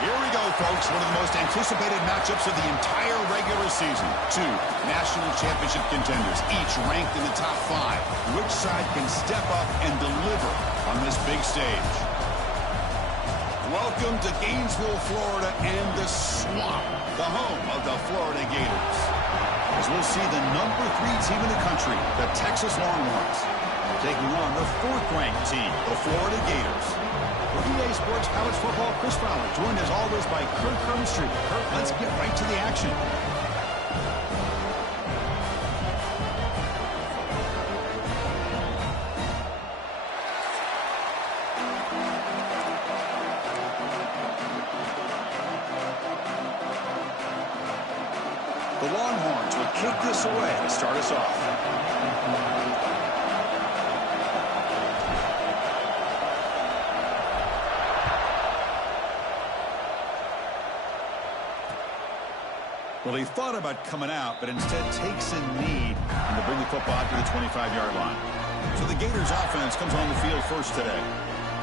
Here we go, folks. One of the most anticipated matchups of the entire regular season. Two national championship contenders, each ranked in the top 5. Which side can step up and deliver on this big stage? Welcome to Gainesville, Florida, and the Swamp, the home of the Florida Gators. As we'll see the number 3 team in the country, the Texas Longhorns, taking on the 4th-ranked team, the Florida Gators. For EA Sports College Football, Chris Fowler, joined as always by Kurt Krumstreet. Kurt, let's get right to the action. The Longhorns will kick this away to start us off. Well, he thought about coming out, but instead takes a knee and to bring the football out to the 25-yard line. So the Gators offense comes on the field first today.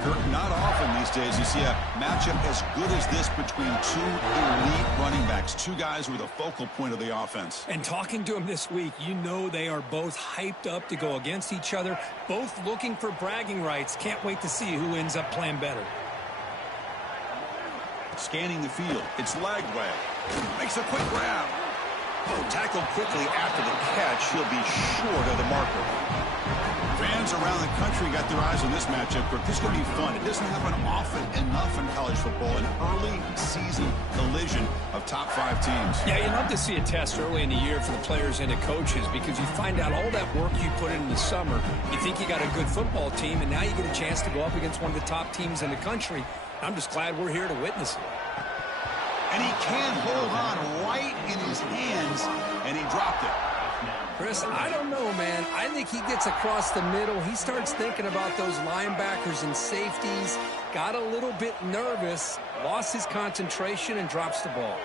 Kurt, not often these days you see a matchup as good as this between 2 elite running backs, 2 guys who are the focal point of the offense. And talking to them this week, you know they are both hyped up to go against each other, both looking for bragging rights. Can't wait to see who ends up playing better. Scanning the field, it's Lagway. Makes a quick grab. Tackled quickly after the catch. He'll be short of the marker. Fans around the country got their eyes on this matchup, but this is going to be fun. It doesn't happen often enough in college football, an early season collision of top 5 teams. Yeah, you love to see a test early in the year for the players and the coaches because you find out all that work you put in the summer. You think you got a good football team, and now you get a chance to go up against one of the top teams in the country. I'm just glad we're here to witness it. And he can hold on right in his hands, and he dropped it. Chris, I don't know, man. I think he gets across the middle. He starts thinking about those linebackers and safeties. got a little bit nervous, lost his concentration, and drops the ball.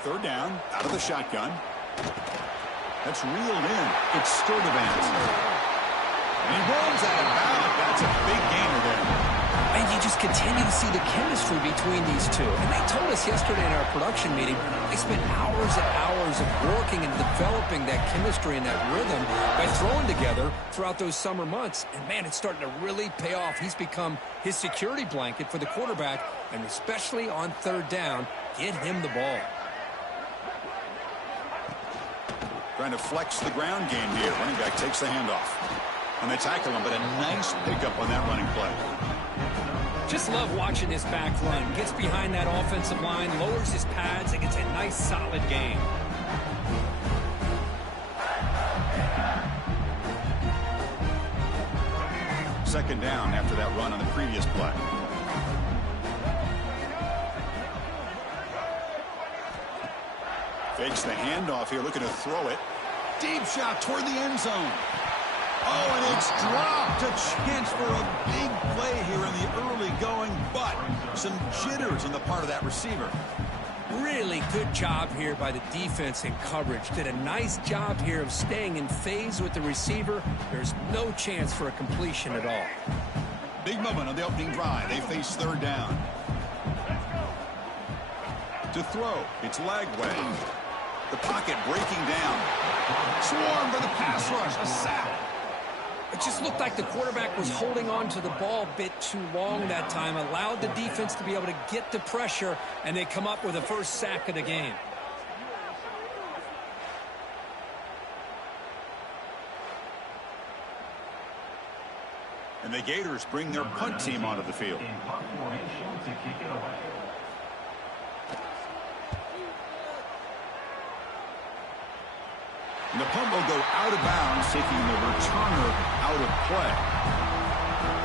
Third down, out of the shotgun. That's reeled in. It's Sturdivant. And he runs out of bounds. That's a big gainer there. And you just continue to see the chemistry between these two. And they told us yesterday in our production meeting, they spent hours and hours of working and developing that chemistry and that rhythm by throwing together throughout those summer months. And, man, it's starting to really pay off. He's become his security blanket for the quarterback, and especially on third down, get him the ball. Trying to flex the ground game here. Running back takes the handoff. And they tackle him, but a nice pickup on that running play. Just love watching this back run. Gets behind that offensive line, lowers his pads, and gets a nice, solid gain. Second down after that run on the previous play. Fakes the handoff here, looking to throw it. Deep shot toward the end zone. Oh, and it's dropped. A chance for a big play here in the early going, but some jitters on the part of that receiver. Really good job here by the defense in coverage. Did a nice job here of staying in phase with the receiver. There's no chance for a completion at all. Big moment on the opening drive. They face third down. To throw, it's Lagway. The pocket breaking down. Swarm for the pass rush. A sack. It just looked like the quarterback was holding on to the ball a bit too long that time, allowed the defense to be able to get the pressure, and they come up with the first sack of the game. And the Gators bring their punt team onto the field. And the punt will go out of bounds, taking the returner out of play.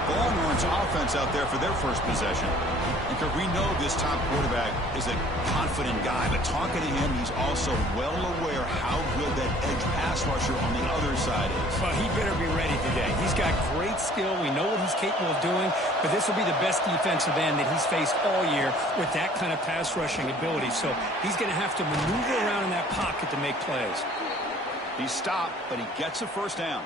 The Longhorns offense out there for their first possession. Because we know this top quarterback is a confident guy, but talking to him, he's also well aware how good that edge pass rusher on the other side is. Well, he better be ready today. He's got great skill. We know what he's capable of doing, but this will be the best defensive end that he's faced all year with that kind of pass rushing ability. So he's going to have to maneuver around in that pocket to make plays. He stopped, but he gets a first down.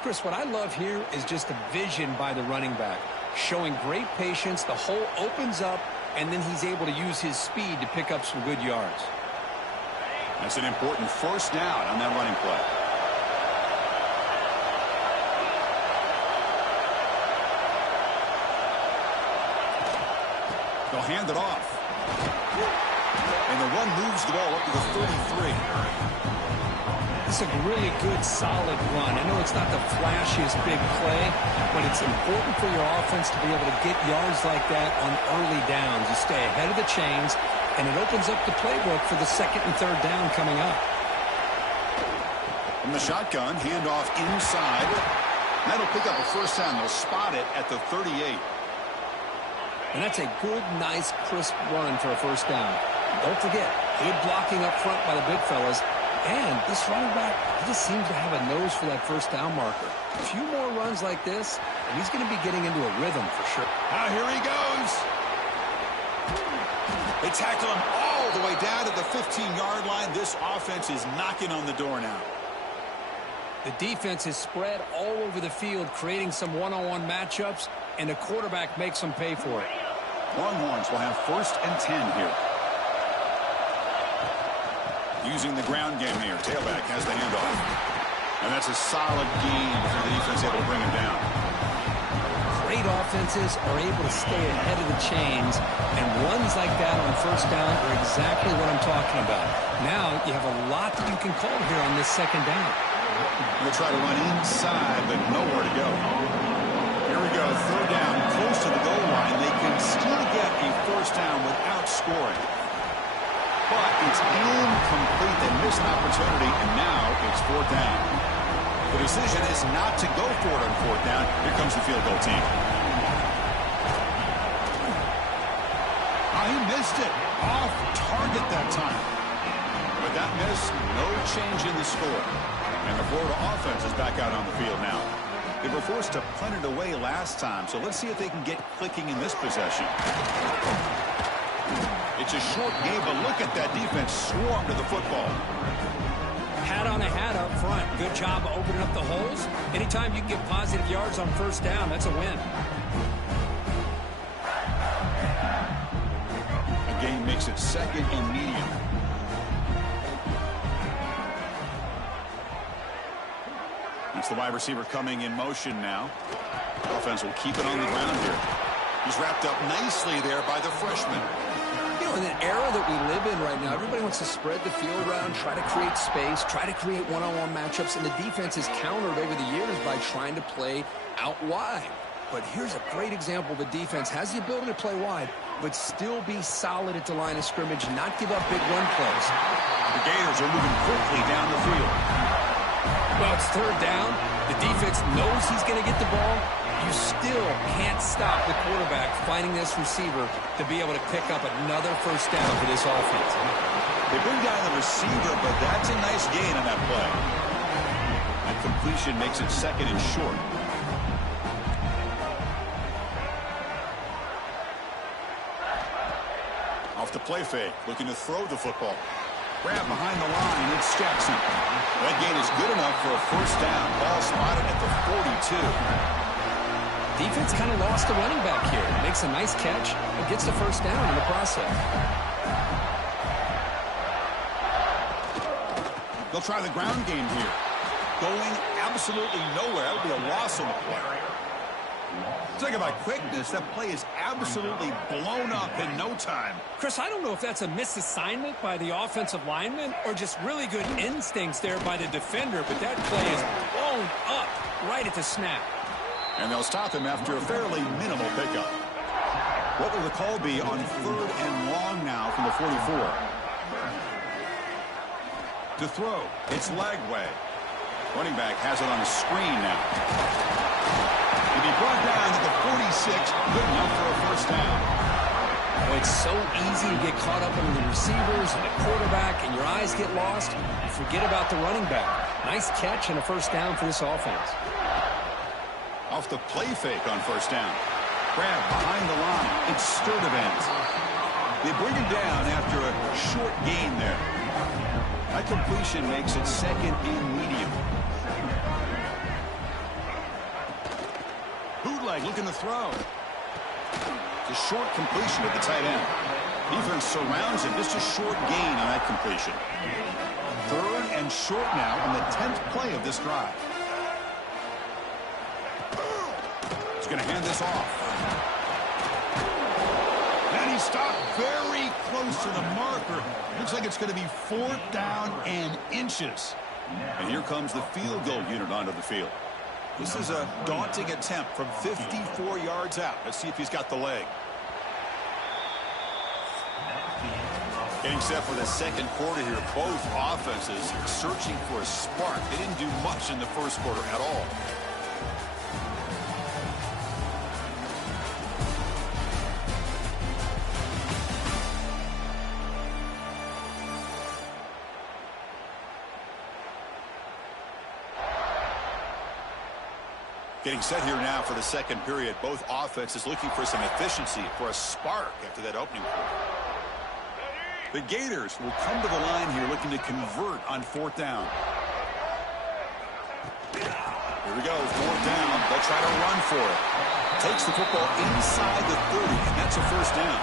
Chris, what I love here is just the vision by the running back. Showing great patience, the hole opens up, and then he's able to use his speed to pick up some good yards. That's an important first down on that running play. They'll hand it off. And the run moves the ball up to the 33. It's a really good, solid run. I know it's not the flashiest big play, but it's important for your offense to be able to get yards like that on early downs. You stay ahead of the chains, and it opens up the playbook for the second and third down coming up. From the shotgun, handoff inside. That'll pick up a first down. They'll spot it at the 38. And that's a good, nice, crisp run for a first down. Don't forget, good blocking up front by the big fellas. And this running back, he just seems to have a nose for that first down marker. A few more runs like this, and he's going to be getting into a rhythm for sure. Now here he goes. They tackle him all the way down to the 15-yard line. This offense is knocking on the door now. The defense is spread all over the field, creating some one-on-one matchups, and the quarterback makes them pay for it. Longhorns will have 1st and 10 here. Using the ground game here. Tailback has the handoff. And that's a solid gain for the defense able to bring him down. Great offenses are able to stay ahead of the chains, and runs like that on first down are exactly what I'm talking about. Now you have a lot that you can call here on this second down. We'll try to run inside, but nowhere to go. Here we go. Third down, close to the goal line. They can still get a first down without scoring. But it's incomplete. They missed an opportunity, and now it's fourth down. The decision is not to go for it on fourth down. Here comes the field goal team. He missed it. Off target that time. But that miss, no change in the score. And the Florida offense is back out on the field now. They were forced to punt it away last time, so let's see if they can get clicking in this possession. It's a short game, but look at that defense swarm to the football. Hat on a hat up front. Good job opening up the holes. Anytime you can get positive yards on first down, that's a win. The game makes it second and medium. That's the wide receiver coming in motion now. Offense will keep it on the ground here. He's wrapped up nicely there by the freshman. You know, in the era that we live in right now, everybody wants to spread the field around, try to create space, try to create one-on-one matchups, and the defense has countered over the years by trying to play out wide. But here's a great example. The defense has the ability to play wide, but still be solid at the line of scrimmage, not give up big run plays. The Gators are moving quickly down the field. Well, it's third down. The defense knows he's going to get the ball. You still can't stop the quarterback finding this receiver to be able to pick up another first down for this offense. They bring down the receiver, but that's a nice gain on that play. That completion makes it second and short. Off the play fake, looking to throw the football. Grab behind the line, it's Jackson. That gain is good enough for a first down. Ball spotted at the 42. Defense kind of lost the running back here. Makes a nice catch and gets the first down in the process. They'll try the ground game here. Going absolutely nowhere. That'll be a loss on the play. Talking about quickness, that play is absolutely blown up in no time. Chris, I don't know if that's a misassignment by the offensive lineman or just really good instincts there by the defender, but that play is blown up right at the snap. And they'll stop him after a fairly minimal pickup. What will the call be on third and long now from the 44? To throw, it's Lagway. Running back has it on the screen now. He'll be brought down to the 46, good enough for a first down. Oh, it's so easy to get caught up in the receivers and the quarterback, and your eyes get lost. You forget about the running back. Nice catch and a first down for this offense. Off the play fake on first down. Grab behind the line. It's Sturdivant. They bring him down after a short gain there. That completion makes it second and medium. Bootleg looking to throw. It's a short completion at the tight end. Defense surrounds him. Just a short gain on that completion. Third and short now on the 10th play of this drive. He's going to hand this off. And he stopped very close to the marker. Looks like it's going to be fourth down and inches. And here comes the field goal unit onto the field. This is a daunting attempt from 54 yards out. Let's see if he's got the leg. Getting set for the second quarter here. Both offenses searching for a spark. They didn't do much in the first quarter at all. Getting set here now for the second period. Both offenses looking for some efficiency, for a spark after that opening quarter. The Gators will come to the line here looking to convert on fourth down. Here we go, fourth down. They'll try to run for it. Takes the football inside the 30, and that's a first down.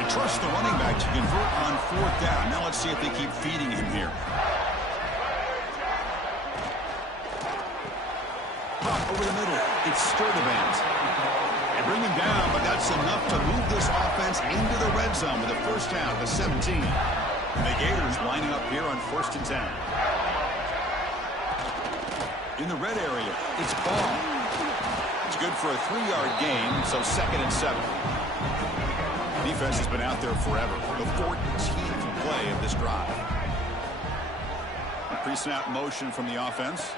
They trust the running back to convert on fourth down. Now let's see if they keep feeding him here. Over the middle, it's Sturdivant. They bring him down, but that's enough to move this offense into the red zone with a first down to 17. And the Gators lining up here on 1st and 10. In the red area, it's Ball. It's good for a 3-yard gain, so 2nd and 7. Defense has been out there forever. The 14th play of this drive. Pre-snap motion from the offense.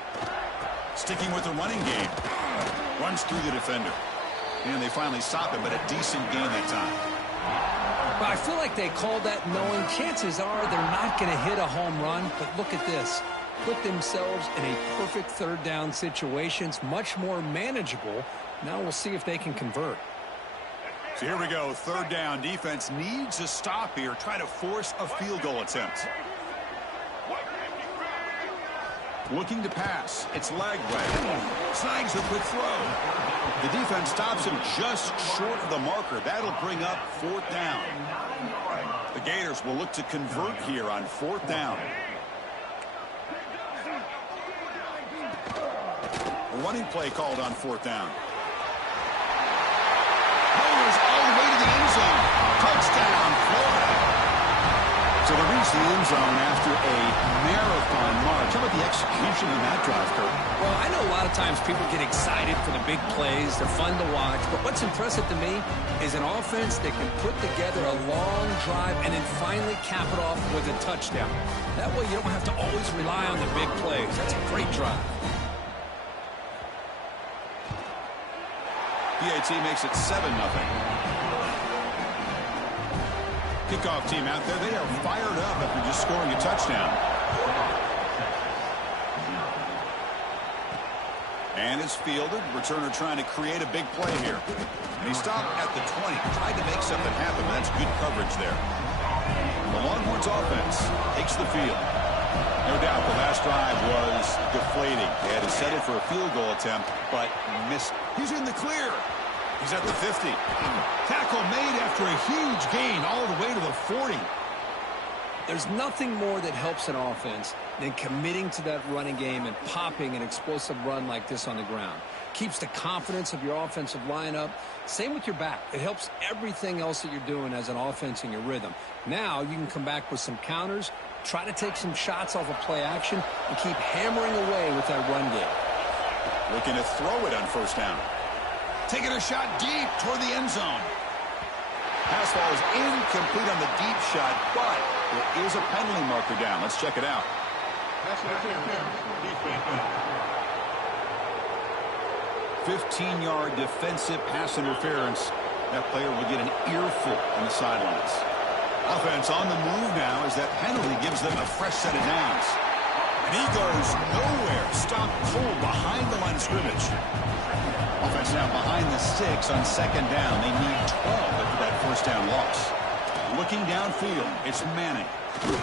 Sticking with the running game. Runs through the defender. And they finally stop him, but a decent gain that time. Well, I feel like they called that knowing chances are they're not going to hit a home run, but look at this. put themselves in a perfect third down situation. It's much more manageable. Now we'll see if they can convert. So here we go. Third down. Defense needs a stop here. Try to force a field goal attempt. Looking to pass. It's Lagway. Snags the quick throw. The defense stops him just short of the marker. That'll bring up fourth down. The Gators will look to convert here on fourth down. A running play called on fourth down. Bowlers all the way to the end zone. Touchdown, Florida. So they reach the end zone after a marathon march. How about the execution of that drive, Kurt? Well, I know a lot of times people get excited for the big plays. They're fun to watch. But what's impressive to me is an offense that can put together a long drive and then finally cap it off with a touchdown. That way you don't have to always rely on the big plays. That's a great drive. PAT makes it 7-0. Kickoff team out there, they are fired up after just scoring a touchdown. And is fielded. Returner trying to create a big play here. And he stopped at the 20. Tried to make something happen. That's good coverage there. The Longhorns offense takes the field. No doubt the last drive was deflating. They had to settle for a field goal attempt, but missed. He's in the clear. He's at the 50. Tackle made after a huge gain all the way to the 40. There's nothing more that helps an offense than committing to that running game and popping an explosive run like this on the ground. Keeps the confidence of your offensive lineup. Same with your back. It helps everything else that you're doing as an offense in your rhythm. Now you can come back with some counters, try to take some shots off of play action, and keep hammering away with that run game. Looking to throw it on first down. Taking a shot deep toward the end zone. Pass ball is incomplete on the deep shot, but there is a penalty marker down. Let's check it out. 15-yard defensive pass interference. That player will get an earful on the sidelines. Offense on the move now as that penalty gives them a fresh set of downs. And he goes nowhere. Stopped cold behind the line of scrimmage. Offense now behind the 6 on second down. They need 12 after that first down loss. Looking downfield, it's Manning. Oh,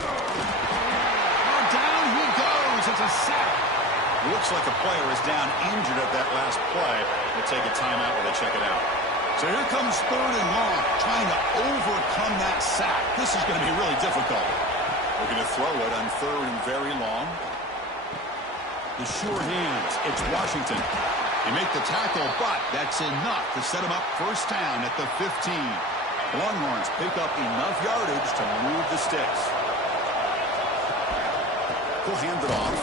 down he goes. It's a sack. Looks like a player is down injured at that last play. We'll take a timeout while they check it out. So here comes third and long, trying to overcome that sack. This is going to be really difficult. Looking to throw it on third and very long. The sure hands. It's Washington. They make the tackle, but that's enough to set him up first down at the 15. Longhorns pick up enough yardage to move the sticks. He'll hand it off.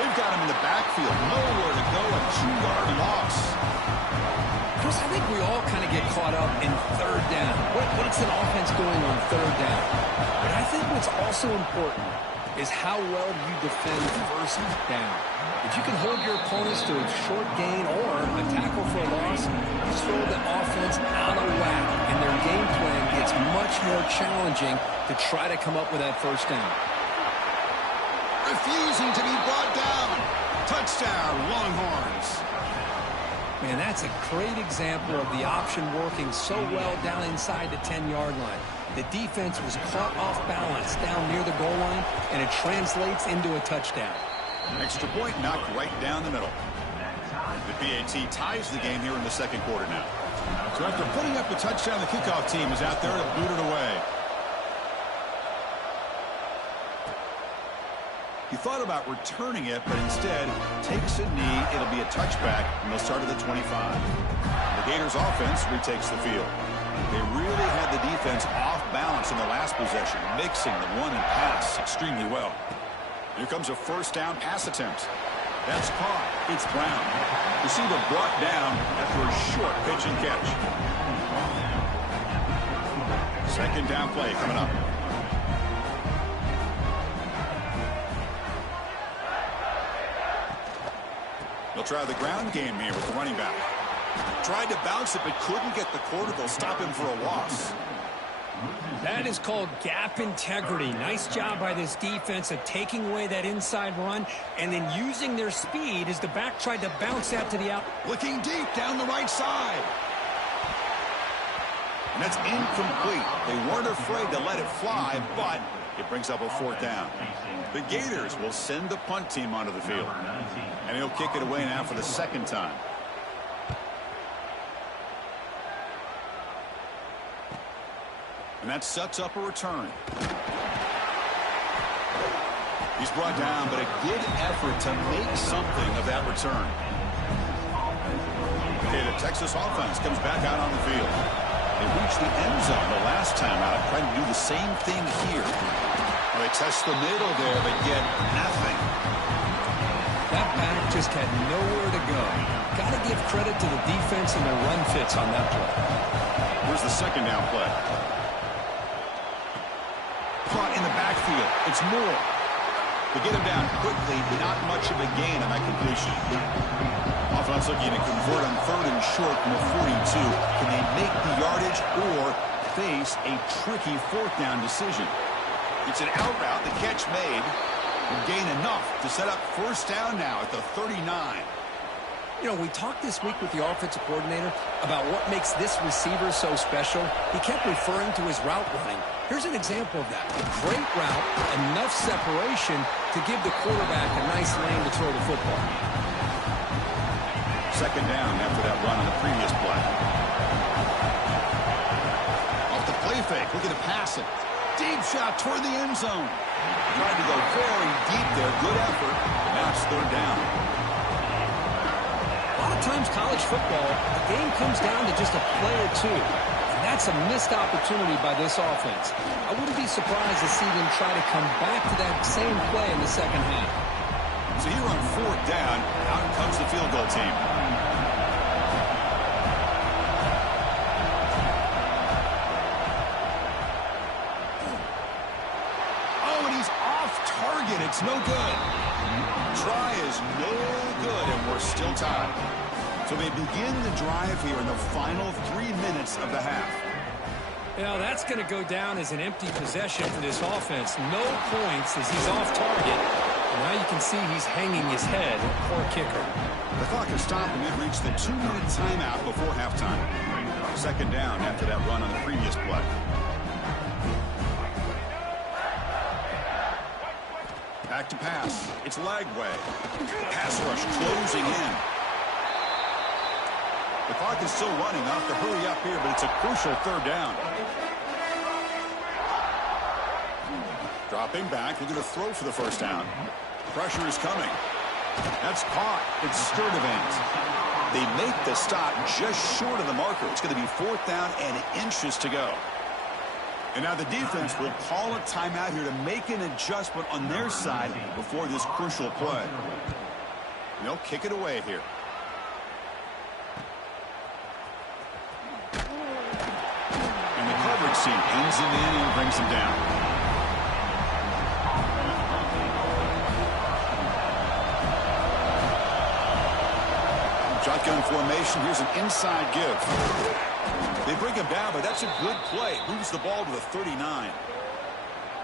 They've got him in the backfield. Nowhere to go. A 2-yard loss. Chris, I think we all kind of get caught up in third down. What's an offense doing on third down? But I think what's also important is how well you defend first down. If you can hold your opponents to a short gain or a tackle for a loss, you throw the offense out of whack, and their game plan gets much more challenging to try to come up with that first down. Refusing to be brought down. Touchdown, Longhorns. Man, that's a great example of the option working so well down inside the 10-yard line. The defense was caught off balance down near the goal line, and it translates into a touchdown. Extra point knocked right down the middle. The PAT ties the game here in the second quarter now. So after putting up a touchdown, the kickoff team is out there to boot it away. He thought about returning it, but instead takes a knee. It'll be a touchback, and they'll start at the 25. The Gators offense retakes the field. They really had the defense off balance in the last possession, mixing the run and pass extremely well. Here comes a first down pass attempt. That's caught. It's Brown. Receiver brought down after a short pitch and catch. Second down play coming up. They'll try the ground game here with the running back. Tried to bounce it, but couldn't get the quarter. They'll stop him for a loss. That is called gap integrity. Nice job by this defense of taking away that inside run and then using their speed as the back tried to bounce that to the out. Looking deep down the right side. And that's incomplete. They weren't afraid to let it fly, but it brings up a fourth down. The Gators will send the punt team onto the field. And he'll kick it away now for the second time. And that sets up a return. He's brought down, but a good effort to make something of that return. Okay, the Texas offense comes back out on the field. They reached the end zone the last time out, trying to do the same thing here. Well, they test the middle there, but get nothing. That back just had nowhere to go. Got to give credit to the defense and their run fits on that play. Here's the second down play. Caught in the backfield. It's Moore. To get him down quickly, not much of a gain on that completion. Offense looking to convert on 3rd and short from the 42. Can they make the yardage or face a tricky 4th down decision? It's an out route. The catch made will gain enough to set up 1st down now at the 39. You know, we talked this week with the offensive coordinator about what makes this receiver so special. He kept referring to his route running. Here's an example of that. A great route, enough separation to give the quarterback a nice lane to throw the football. Second down after that run on the previous play. Off the play fake, looking to pass it. Deep shot toward the end zone. Tried to go very deep there. Good effort. Now it's 3rd down. A lot of times college football, the game comes down to just a play or two. And that's a missed opportunity by this offense. I wouldn't be surprised to see them try to come back to that same play in the second half. So here on 4th down, out comes the field goal team. Oh, and he's off target. It's no good. Try is no good, and we're still tied. So they begin the drive here in the final 3 minutes of the half. Yeah, that's going to go down as an empty possession for this offense. No points as he's off target. And now you can see he's hanging his head. Poor kicker. The clock is stopped, and we've reached the 2-minute timeout before halftime. Second down after that run on the previous play. Back to pass. It's Lagway. Pass rush closing in. The clock is still running. Off to hurry up here, but it's a crucial 3rd down. Dropping back. They're going to throw for the 1st down. Pressure is coming. That's caught. It's Sturdivant. They make the stop just short of the marker. It's going to be 4th down and inches to go. And now the defense will call a timeout here to make an adjustment on their side before this crucial play. And they'll kick it away here. And the coverage team pins him in and brings him down. Shotgun formation. Here's an inside give. They bring him down, but that's a good play. Moves the ball to the 39.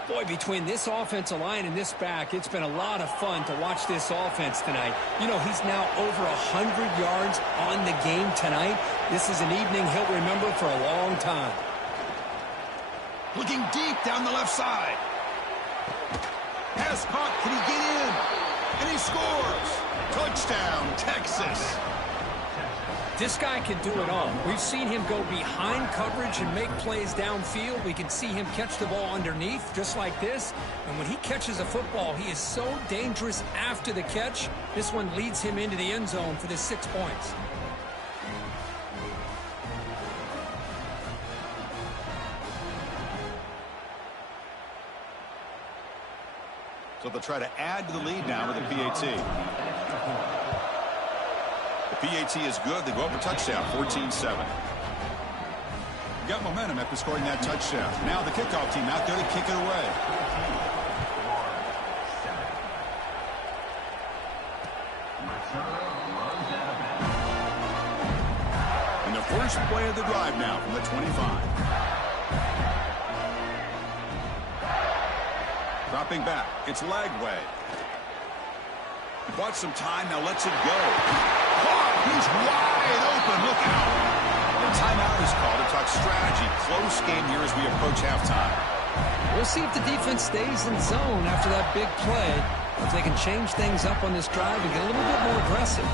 Boy, between this offensive line and this back, it's been a lot of fun to watch this offense tonight. You know, he's now over 100 yards on the game tonight. This is an evening he'll remember for a long time. Looking deep down the left side. Pass caught. Can he get in? And he scores. Touchdown, Texas. This guy can do it all. We've seen him go behind coverage and make plays downfield. We can see him catch the ball underneath, just like this. And when he catches a football, he is so dangerous after the catch. This one leads him into the end zone for the 6 points. So they'll try to add to the lead now with a PAT. The PAT is good. They go up a touchdown, 14-7. Got momentum after scoring that touchdown. Now the kickoff team out there to kick it away. And the first play of the drive now from the 25. Dropping back. It's Lagway. He bought some time. Now lets it go. Caught. He's wide open. Look out. The timeout is called to talk strategy. Close game here as we approach halftime. We'll see if the defense stays in zone after that big play. If they can change things up on this drive and get a little bit more aggressive.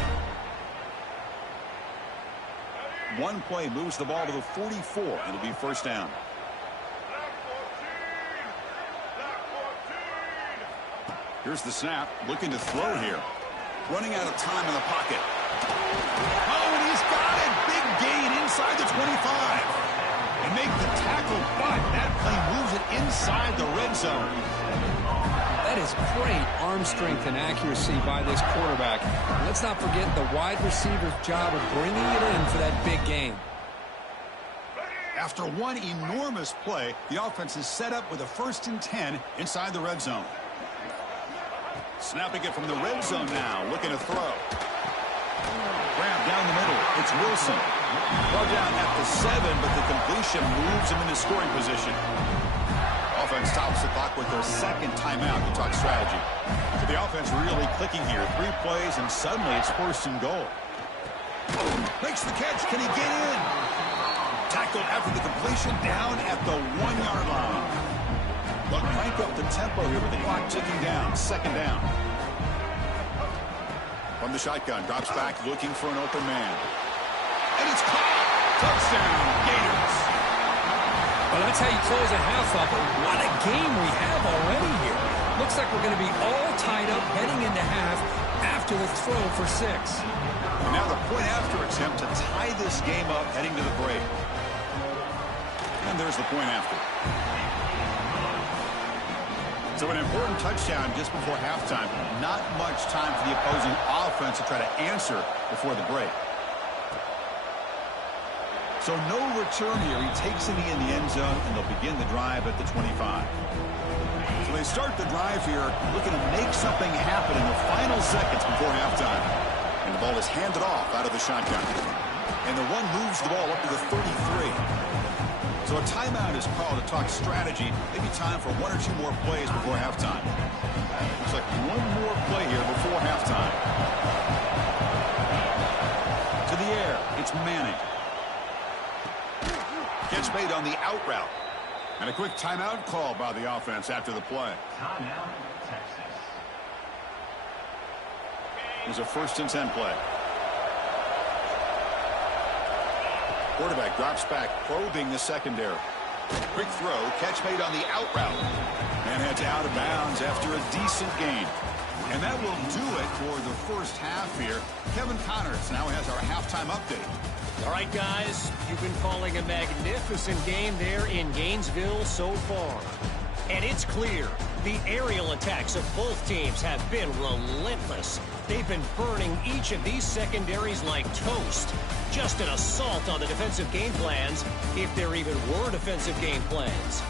One play moves the ball to the 44. It'll be first down. Here's the snap. Looking to throw here. Running out of time in the pocket. Oh, and he's got it. Big gain inside the 25. And make the tackle, but that play moves it inside the red zone. That is great arm strength and accuracy by this quarterback. And let's not forget the wide receiver's job of bringing it in for that big game. After one enormous play, the offense is set up with a 1st and 10 inside the red zone. Snapping it from the red zone now, looking to throw. Grab down the middle. It's Wilson. Ball down at the 7, but the completion moves him into scoring position. Offense stops the clock with their 2nd timeout to talk strategy. So the offense really clicking here. 3 plays, and suddenly it's 1st and goal. Makes the catch. Can he get in? Tackled after the completion down at the 1-yard line. Look, crank up the tempo here with the clock ticking down. 2nd down. From the shotgun, drops back looking for an open man. And it's caught. Touchdown, Gators. Well, that's how you close a half up. What a game we have already here. Looks like we're going to be all tied up heading into half after the throw for 6. And now the point after attempt to tie this game up heading to the break. And there's the point after. So an important touchdown just before halftime. Not much time for the opposing offense to try to answer before the break. So no return here. He takes it in the end zone, and they'll begin the drive at the 25. So they start the drive here, looking to make something happen in the final seconds before halftime. And the ball is handed off out of the shotgun. And the run moves the ball up to the 33. So a timeout is called to talk strategy. Maybe time for 1 or 2 more plays before halftime. Looks like one more play here before halftime. To the air, it's Manning. Catch made on the out route. And a quick timeout call by the offense after the play. Timeout, Texas. It was a 1st and 10 play. Quarterback drops back, probing the secondary. Quick throw, catch made on the out route. And heads out of bounds after a decent gain. And that will do it for the first half here. Kevin Connors now has our halftime update. All right, guys, you've been calling a magnificent game there in Gainesville so far. And it's clear the aerial attacks of both teams have been relentless. They've been burning each of these secondaries like toast. Just an assault on the defensive game plans, if there even were defensive game plans.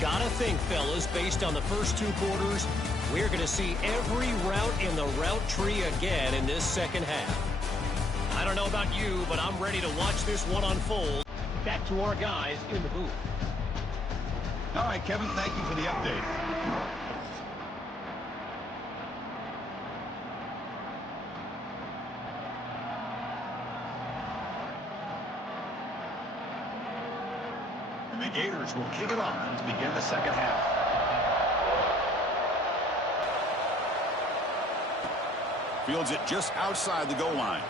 Gotta think, fellas, based on the first 2 quarters, we're going to see every route in the route tree again in this second half. I don't know about you, but I'm ready to watch this one unfold. Back to our guys in the booth. All right, Kevin, thank you for the update. And the Gators will kick it off to begin the second half. Fields it just outside the goal line.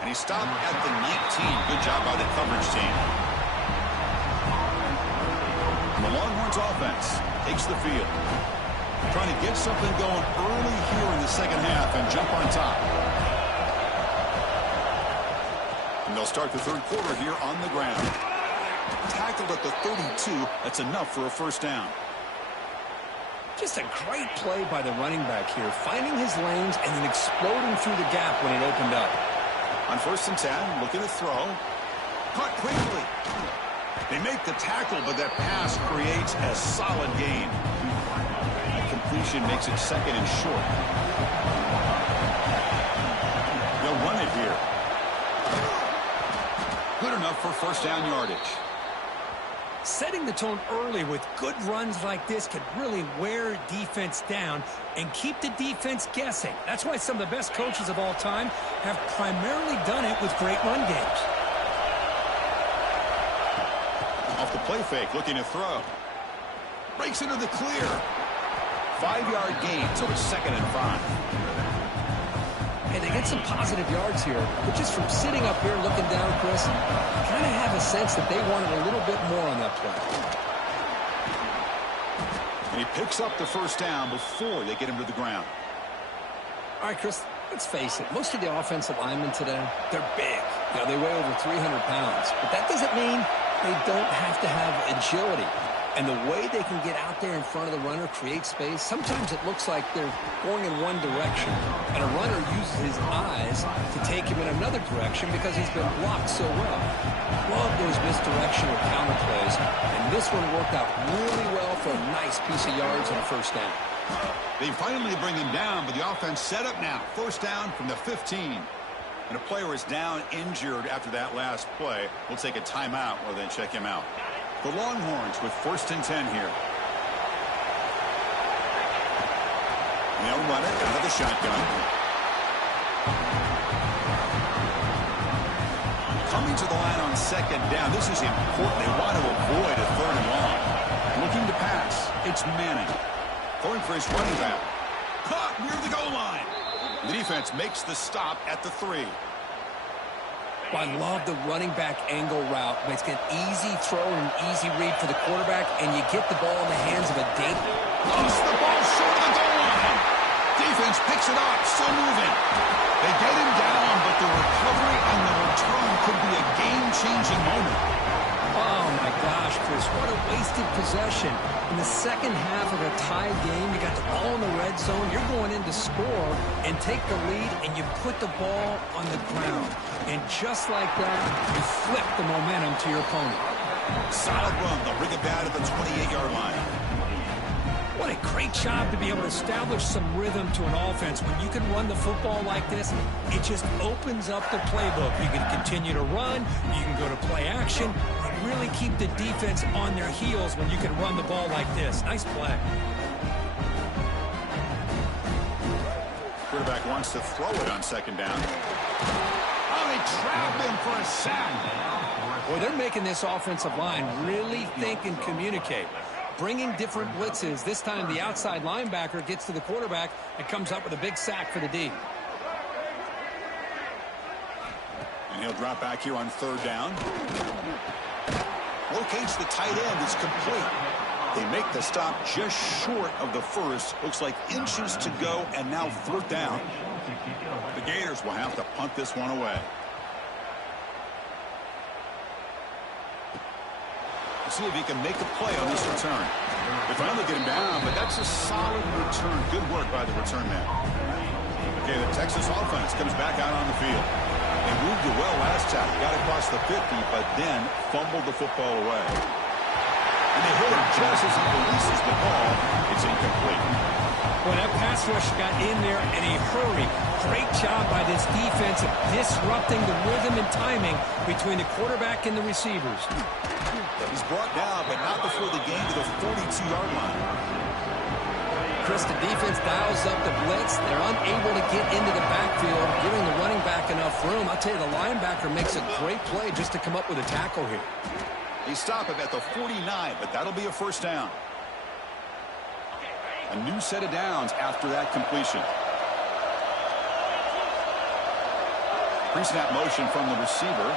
And he stopped at the 19. Good job by the coverage team. And the Longhorns offense takes the field. Trying to get something going early here in the second half and jump on top. And they'll start the 3rd quarter here on the ground. Tackled at the 32. That's enough for a 1st down. Just a great play by the running back here, finding his lanes and then exploding through the gap when it opened up. On 1st and 10, looking to throw. Caught quickly. They make the tackle, but that pass creates a solid gain. That completion makes it 2nd and short. They'll run it here. Good enough for 1st down yardage. Setting the tone early with good runs like this can really wear defense down and keep the defense guessing. That's why some of the best coaches of all time have primarily done it with great run games. Off the play fake, looking to throw. Breaks into the clear. 5-yard gain, so it's 2nd and 5. Hey, they get some positive yards here, but just from sitting up here looking down, Chris, I kind of have a sense that they wanted a little bit more on that play. And he picks up the first down before they get him to the ground. All right, Chris, let's face it. Most of the offensive linemen today, they're big. You know, they weigh over 300 pounds. But that doesn't mean they don't have to have agility. And the way they can get out there in front of the runner, create space, sometimes it looks like they're going in one direction. And a runner uses his eyes to take him in another direction because he's been blocked so well. Love those misdirection or counter plays. And this one worked out really well for a nice piece of yards and a first down. They finally bring him down, but the offense set up now. First down from the 15. And a player is down injured after that last play. We'll take a timeout or then check him out. The Longhorns with 1st and 10 here. They'll run it out of the shotgun. Coming to the line on 2nd down. This is important. They want to avoid a 3rd and long. Looking to pass. It's Manning. Going for his running back. Caught near the goal line. The defense makes the stop at the 3. I love the running back angle route. It's an easy throw and an easy read for the quarterback, and you get the ball in the hands of a Dayton. Lost the ball short of the goal line. Defense picks it up, still moving. They get him down, but the recovery and the return could be a game-changing moment. Oh, my gosh, Chris, what a wasted possession. In the second half of a tied game, you got the ball in the red zone. You're going in to score and take the lead, and you put the ball on the ground. And just like that, you flip the momentum to your opponent. Solid run. They'll bring it down at the 28-yard line. What a great job to be able to establish some rhythm to an offense. When you can run the football like this, it just opens up the playbook. You can continue to run. You can go to play action. And really keep the defense on their heels when you can run the ball like this. Nice play. Quarterback wants to throw it on 2nd down. Oh, they trap him for a sack. Well, they're making this offensive line really think and communicate. Bringing different blitzes. This time the outside linebacker gets to the quarterback and comes up with a big sack for the D. And he'll drop back here on 3rd down. Locates the tight end. It's complete. They make the stop just short of the first. Looks like inches to go, and now 4th down. The Gators will have to punt this one away. See if he can make a play on this return. They finally get him down, but that's a solid return. Good work by the return man. Okay, the Texas offense comes back out on the field. They moved it well last time. Got across the 50, but then fumbled the football away. And they hit him just as he releases the ball. It's incomplete. Well, that pass rush got in there in a hurry. Great job by this defense of disrupting the rhythm and timing between the quarterback and the receivers. He's brought down, but not before the gain to the 42-yard line. Chris, the defense dials up the blitz. They're unable to get into the backfield, giving the running back enough room. I'll tell you, the linebacker makes a great play just to come up with a tackle here. They stop him at the 49, but that'll be a first down. A new set of downs after that completion. Pre-snap motion from the receiver.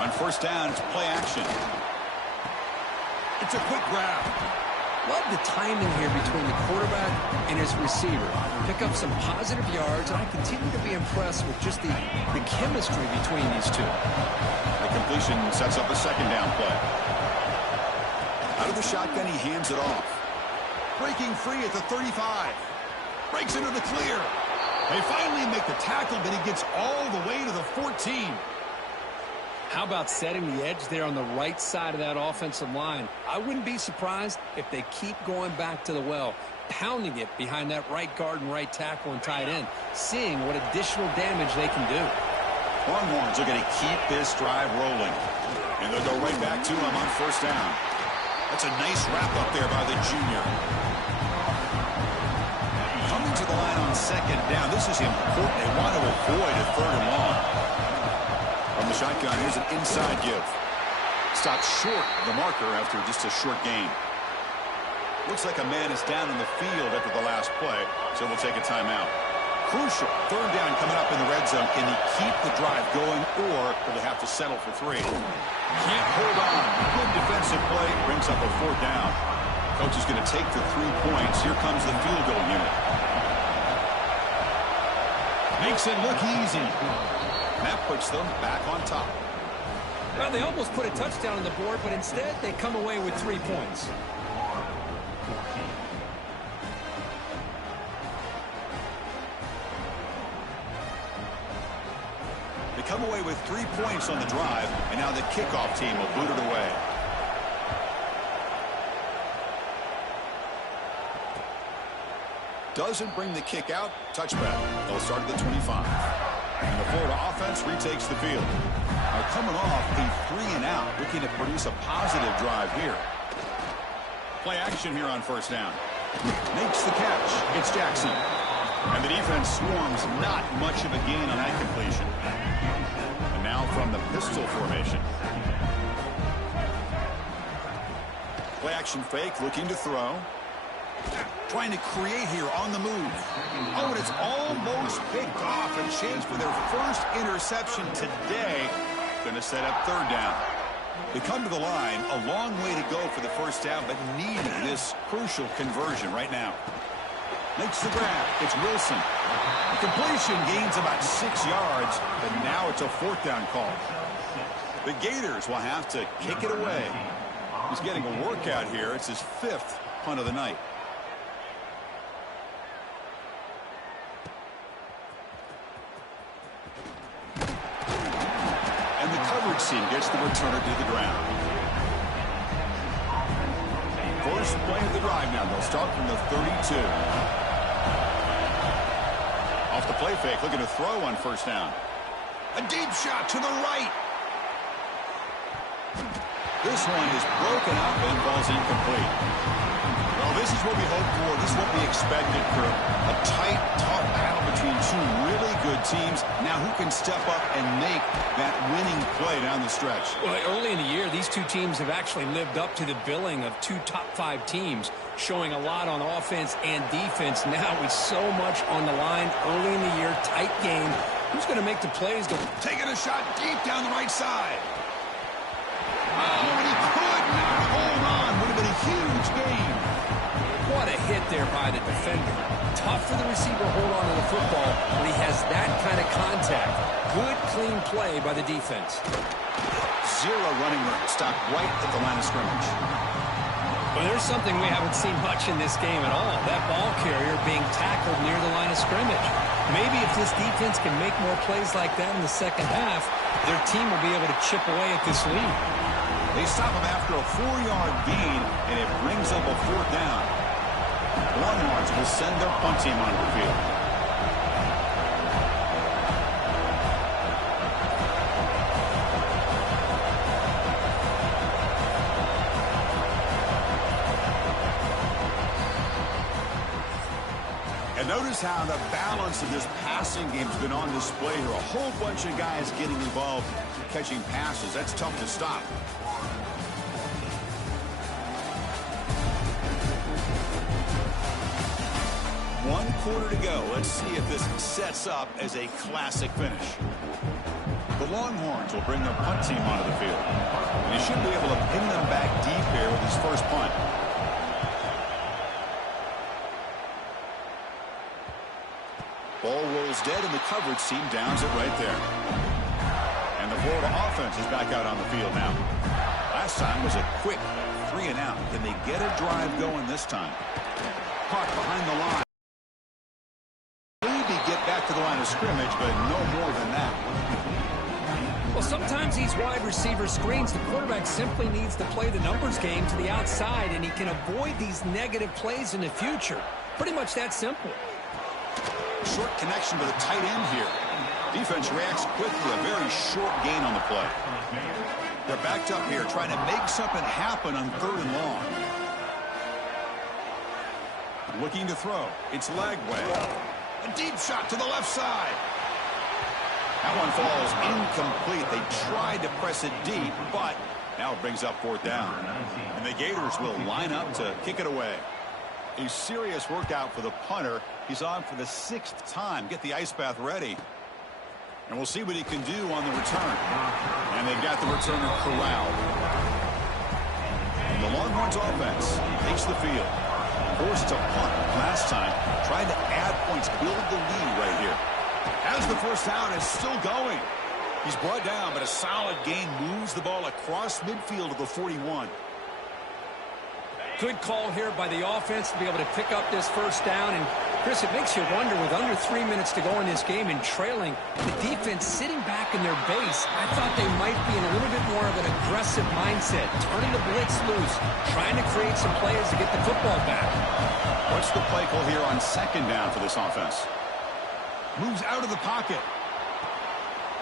On first down, it's play action. It's a quick grab. Love the timing here between the quarterback and his receiver. Pick up some positive yards, and I continue to be impressed with just the chemistry between these two. The completion sets up a 2nd down play. Out of the shotgun, he hands it off. Breaking free at the 35. Breaks into the clear. They finally make the tackle, but he gets all the way to the 14. How about setting the edge there on the right side of that offensive line? I wouldn't be surprised if they keep going back to the well, pounding it behind that right guard and right tackle and tight end, seeing what additional damage they can do. Longhorns are going to keep this drive rolling. And they'll go right back to him on first down. That's a nice wrap up there by the junior. Coming to the line on second down. This is important. They want to avoid a third and long. From the shotgun, here's an inside give. Stopped short of the marker after just a short gain. Looks like a man is down in the field after the last play, so we'll take a timeout. Crucial third down coming up in the red zone. Can he keep the drive going, or will they have to settle for 3? Can't hold on. Good defensive play brings up a fourth down. Coach is going to take the 3 points. Here comes the field goal unit. Makes it look easy. That puts them back on top. Well, they almost put a touchdown on the board, but instead they come away with 3 points. They come away with 3 points on the drive, and now the kickoff team will boot it away. Doesn't bring the kick out. Touchback. They'll start at the 25. And the Florida offense retakes the field. Now coming off a 3-and-out, looking to produce a positive drive here. Play action here on first down. Makes the catch. It's Jackson. And the defense swarms. Not much of a gain on that completion. And now from the pistol formation. Play action fake, looking to throw. Trying to create here on the move. Oh, and it's almost picked off. A chance for their first interception today. Going to set up third down. They come to the line. A long way to go for the first down, but needing this crucial conversion right now. Makes the grab. It's Wilson. The completion gains about 6 yards, but now it's a fourth down call. The Gators will have to kick it away. He's getting a workout here. It's his 5th punt of the night. Team gets the returner to the ground. First play of the drive now. They'll start from the 32. Off the play fake, looking to throw on first down. A deep shot to the right. This one is broken up and falls incomplete. Well, this is what we hoped for. This is what we expected, for a tight, tough battle between 2 really good teams. Now who can step up and make that winning play down the stretch? Well, early in the year, these 2 teams have actually lived up to the billing of 2 top 5 teams, showing a lot on offense and defense. Now with so much on the line early in the year, tight game. Who's going to make the plays? Taking a shot deep down the right side. Oh, and he could not hold on. Would have been a huge gain. What a hit there by the defender. Tough for the receiver to hold on to the football when he has that kind of contact. Good, clean play by the defense. 0 running room. Stopped right at the line of scrimmage. Well, there's something we haven't seen much in this game at all. That ball carrier being tackled near the line of scrimmage. Maybe if this defense can make more plays like that in the second half, their team will be able to chip away at this lead. They stop him after a 4-yard gain, and it brings up a fourth down. The Longhorns will send their punt team onto the field. And notice how the balance of this passing game has been on display here. A whole bunch of guys getting involved catching passes. That's tough to stop. One quarter to go. Let's see if this sets up as a classic finish. The Longhorns will bring their punt team onto the field. And he should be able to pin them back deep here with his first punt. Ball rolls dead, and the coverage team downs it right there. And the Florida offense is back out on the field now. Last time was a quick 3-and-out. Can they get a drive going this time? Caught behind the line. Maybe get back to the line of scrimmage, but no more than that. Well, sometimes these wide receiver screens, the quarterback simply needs to play the numbers game to the outside, and he can avoid these negative plays in the future. Pretty much that simple. Short connection to the tight end here. Defense reacts quickly. A very short gain on the play. They're backed up here trying to make something happen on 3rd and long. Looking to throw. It's Lagway. A deep shot to the left side. That one falls incomplete. They tried to press it deep, but now it brings up 4th down. And the Gators will line up to kick it away. A serious workout for the punter. He's on for the 6th time. Get the ice bath ready. And we'll see what he can do on the return. And they've got the returner corralled. The Longhorns offense takes the field. Forced to punt last time. Trying to add points, build the lead right here. As the first down is still going. He's brought down, but a solid gain moves the ball across midfield to the 41. Good call here by the offense to be able to pick up this first down. And, Chris, it makes you wonder, with under 3 minutes to go in this game and trailing, the defense sitting back in their base. I thought they might be in a little bit more of an aggressive mindset, turning the blitz loose, trying to create some plays to get the football back. What's the play call here on 2nd down for this offense? Moves out of the pocket.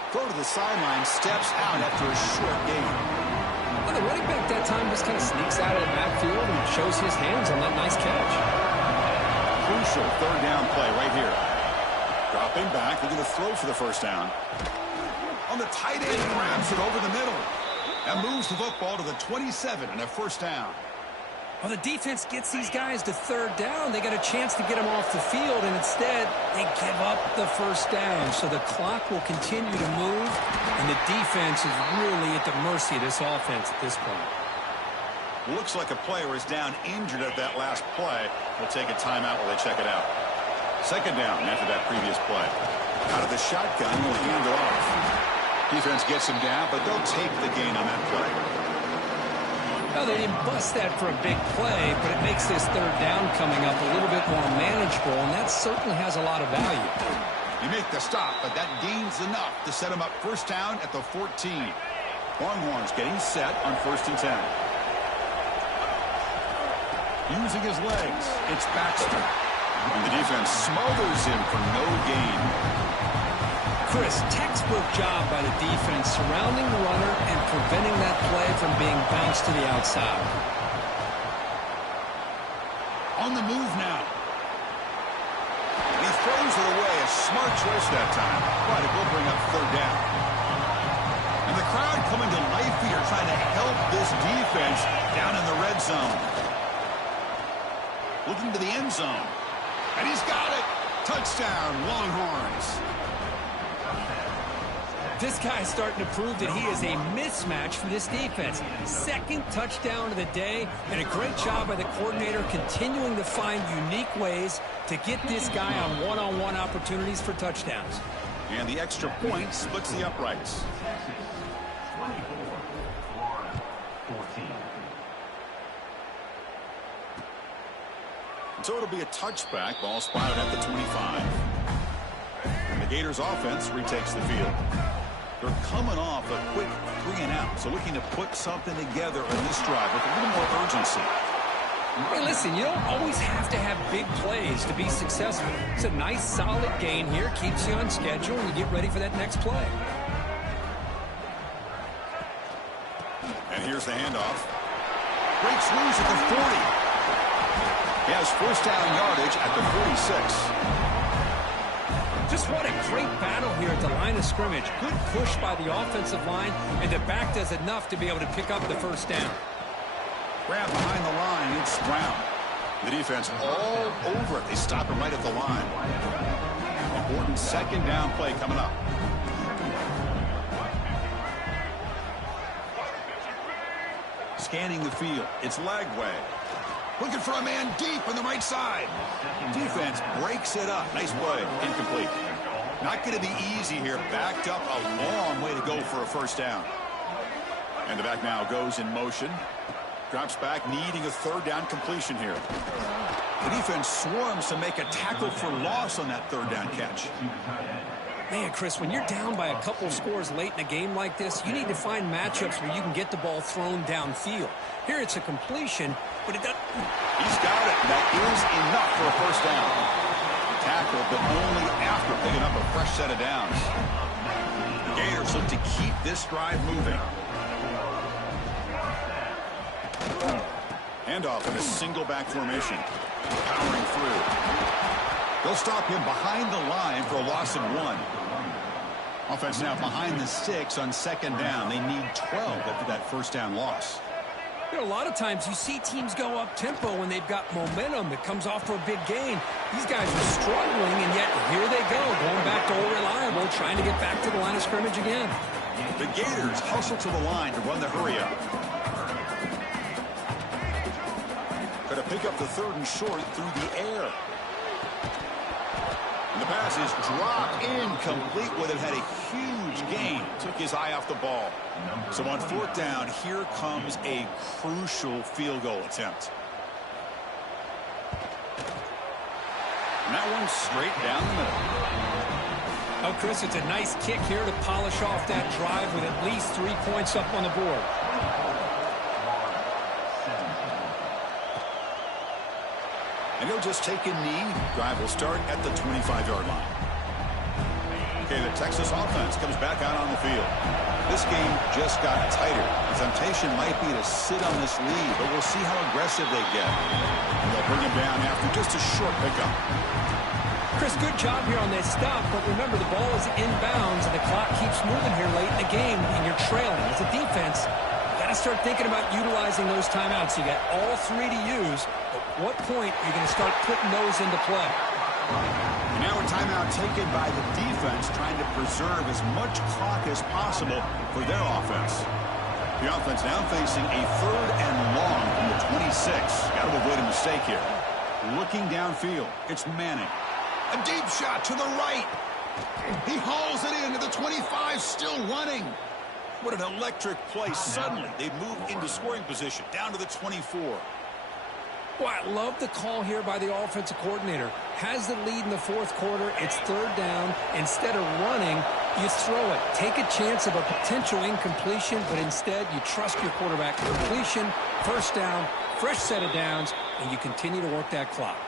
Throw to the sideline, steps out after a short gain. Well, the running back that time just kind of sneaks out of the backfield and shows his hands on that nice catch. Crucial 3rd down play right here. Dropping back, looking to throw for the first down. On the tight end, he grabs it over the middle. And moves the football to the 27 and a first down. Well, the defense gets these guys to 3rd down. They got a chance to get them off the field, and instead they give up the first down. So the clock will continue to move, and the defense is really at the mercy of this offense at this point. Looks like a player is down injured at that last play. We'll take a timeout while they check it out. 2nd down after that previous play. Out of the shotgun, will hand it off. Defense gets him down, but they'll take the gain on that play. Well, they didn't bust that for a big play, but it makes this 3rd down coming up a little bit more manageable, and that certainly has a lot of value. You make the stop, but that gains enough to set him up first down at the 14. Longhorns getting set on 1st and 10. Using his legs, it's Baxter. And the defense smothers him for no gain. Chris, textbook job by the defense surrounding the runner and preventing that play from being bounced to the outside. On the move now. He throws it away. A smart choice that time, but it will bring up 3rd down. And the crowd coming to life here trying to help this defense down in the red zone. Looking to the end zone. And he's got it. Touchdown, Longhorns. This guy's starting to prove that he is a mismatch for this defense. 2nd touchdown of the day, and a great job by the coordinator continuing to find unique ways to get this guy on one-on-one opportunities for touchdowns. And the extra point splits the uprights. 24, Florida, 14. So it'll be a touchback. Ball spotted at the 25. And the Gators offense retakes the field. They're coming off a quick 3-and-out, so looking to put something together in this drive with a little more urgency. Hey, listen, you don't always have to have big plays to be successful. It's a nice, solid gain here, keeps you on schedule, and you get ready for that next play. And here's the handoff. Breaks loose at the 40. He has first down yardage at the 46. Just what a great battle here at the line of scrimmage. Good push by the offensive line, and the back does enough to be able to pick up the first down. Grab behind the line, it's Brown. The defense all over it. They stop him right at the line. Important 2nd down play coming up. Scanning the field, it's Lagway. Looking for a man deep on the right side. Defense breaks it up. Nice play. Incomplete. Not going to be easy here. Backed up a long way to go for a first down. And the back now goes in motion. Drops back, needing a 3rd down completion here. The defense swarms to make a tackle for loss on that 3rd down catch. Man, Chris, when you're down by a couple scores late in a game like this, you need to find matchups where you can get the ball thrown downfield. Here it's a completion, but it doesn't. He's got it. That is enough for a first down. Tackle, but only after picking up a fresh set of downs. The Gators look to keep this drive moving. Handoff in a single back formation. Powering through. They'll stop him behind the line for a loss of 1. Offense now behind the 6 on second down. They need 12 after that first down loss. You know, a lot of times you see teams go up-tempo when they've got momentum that comes off for a big gain. These guys are struggling, and yet here they go, going back to old reliable, trying to get back to the line of scrimmage again. The Gators hustle to the line to run the hurry-up. Going to pick up the 3rd and short through the air. And the pass is dropped incomplete with it. Had a huge gain. Took his eye off the ball. So on 4th down, here comes a crucial field goal attempt. And that one's straight down the middle. Oh, Chris, it's a nice kick here to polish off that drive with at least 3 points up on the board. And he'll just take a knee. Drive will start at the 25-yard line. Okay, the Texas offense comes back out on the field. This game just got tighter. The temptation might be to sit on this lead, but we'll see how aggressive they get. And they'll bring him down after just a short pickup. Chris, good job here on this stop, but remember the ball is inbounds and the clock keeps moving here late in the game and you're trailing. As a defense, you got to start thinking about utilizing those timeouts. You got all 3 to use. At what point are you going to start putting those into play? And now a timeout taken by the defense, trying to preserve as much clock as possible for their offense. The offense now facing a 3rd and long from the 26. Got to avoid a mistake here. Looking downfield, it's Manning. A deep shot to the right. He hauls it in to the 25, still running. What an electric play. Suddenly, they move into scoring position, down to the 24. Well, I love the call here by the offensive coordinator. Has the lead in the 4th quarter. It's 3rd down. Instead of running, you throw it. Take a chance of a potential incompletion, but instead you trust your quarterback. Completion, 1st down, fresh set of downs, and you continue to work that clock.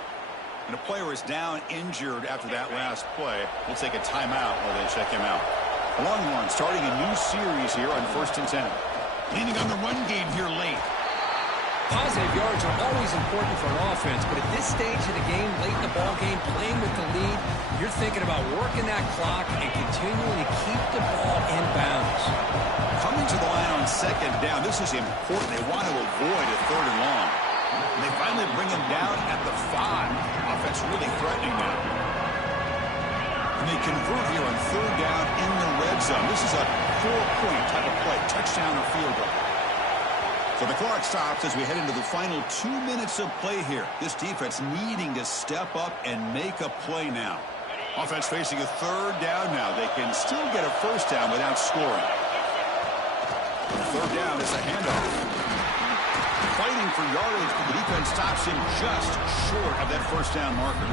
And a player is down injured after that last play. We'll take a timeout while they check him out. The Longhorns starting a new series here on 1st and 10. Leaning on the run game here late. Positive yards are always important for an offense, but at this stage of the game, late in the ball game, playing with the lead, you're thinking about working that clock and continuing to keep the ball in bounds. Coming to the line on 2nd down, this is important. They want to avoid a 3rd and long. And they finally bring him down at the 5. Offense really threatening now. And they convert here on 3rd down in the red zone. This is a 4-point type of play, touchdown or field goal. So the clock stops as we head into the final 2 minutes of play here. This defense needing to step up and make a play now. Offense facing a 3rd down now. They can still get a 1st down without scoring. The 3rd down is a handoff. Fighting for yardage, but the defense stops him just short of that 1st down marker.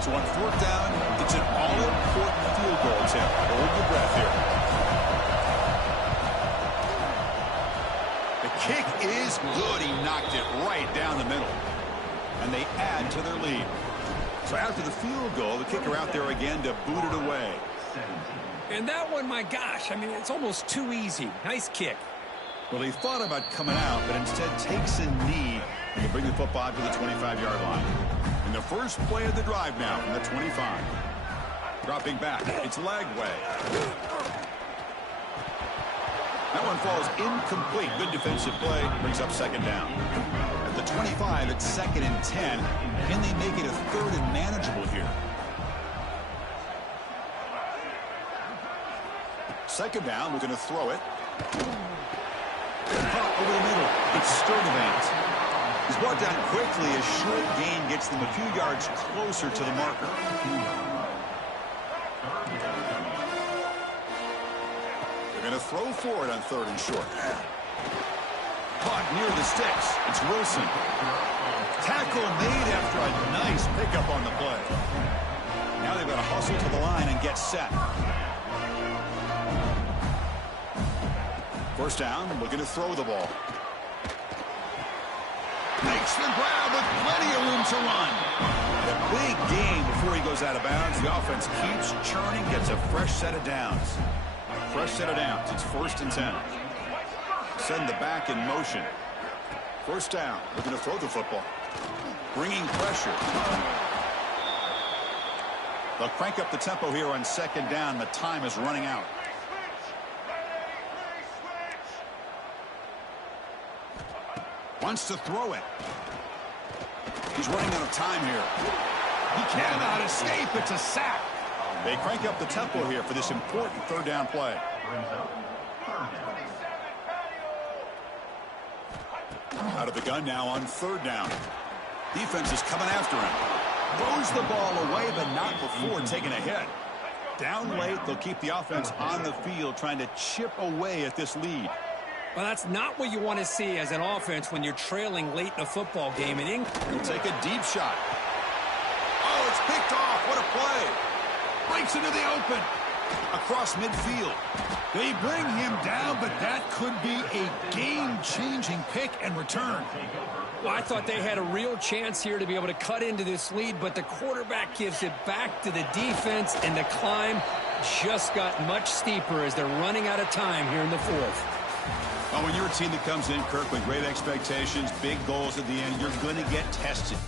So on 4th down, it's an all-important field goal attempt. Hold your breath here. The kick is good. He knocked it right down the middle. And they add to their lead. So after the field goal, the kicker out there again to boot it away. And that one, my gosh, I mean, it's almost too easy. Nice kick. Well, he thought about coming out, but instead takes a knee to bring the football to the 25-yard line. And the first play of the drive now from the 25. Dropping back, it's Lagway. That one falls incomplete. Good defensive play, brings up 2nd down. At the 25, it's 2nd and 10. Can they make it a 3rd and manageable here? 2nd down, we're going to throw it. Caught over the middle. It's Sturdivant. He's brought down quickly as short gain gets them a few yards closer to the marker. They're going to throw for it on 3rd and short. Caught near the sticks. It's Wilson. Tackle made after a nice pickup on the play. Now they've got to hustle to the line and get set. 1st down, looking to throw the ball. Makes the grab with plenty of room to run. The big game before he goes out of bounds. The offense keeps churning, gets a fresh set of downs. Fresh set of downs. It's 1st and 10. Send the back in motion. First down. Looking to throw the football. Bringing pressure. They'll crank up the tempo here on 2nd down. The time is running out. Wants to throw it. He's running out of time here. He cannot escape. It's a sack. They crank up the tempo here for this important 3rd down play. Out of the gun now on 3rd down. Defense is coming after him. Throws the ball away, but not before taking a hit. Down late, they'll keep the offense on the field trying to chip away at this lead. Well, that's not what you want to see as an offense when you're trailing late in a football game. And he'll take a deep shot. Oh, it's picked off. What a play. Breaks into the open. Across midfield. They bring him down, but that could be a game-changing pick and return. Well, I thought they had a real chance here to be able to cut into this lead, but the quarterback gives it back to the defense, and the climb just got much steeper as they're running out of time here in the 4th. Well, when you're a team that comes in, Kirk, with great expectations, big goals at the end, you're going to get tested.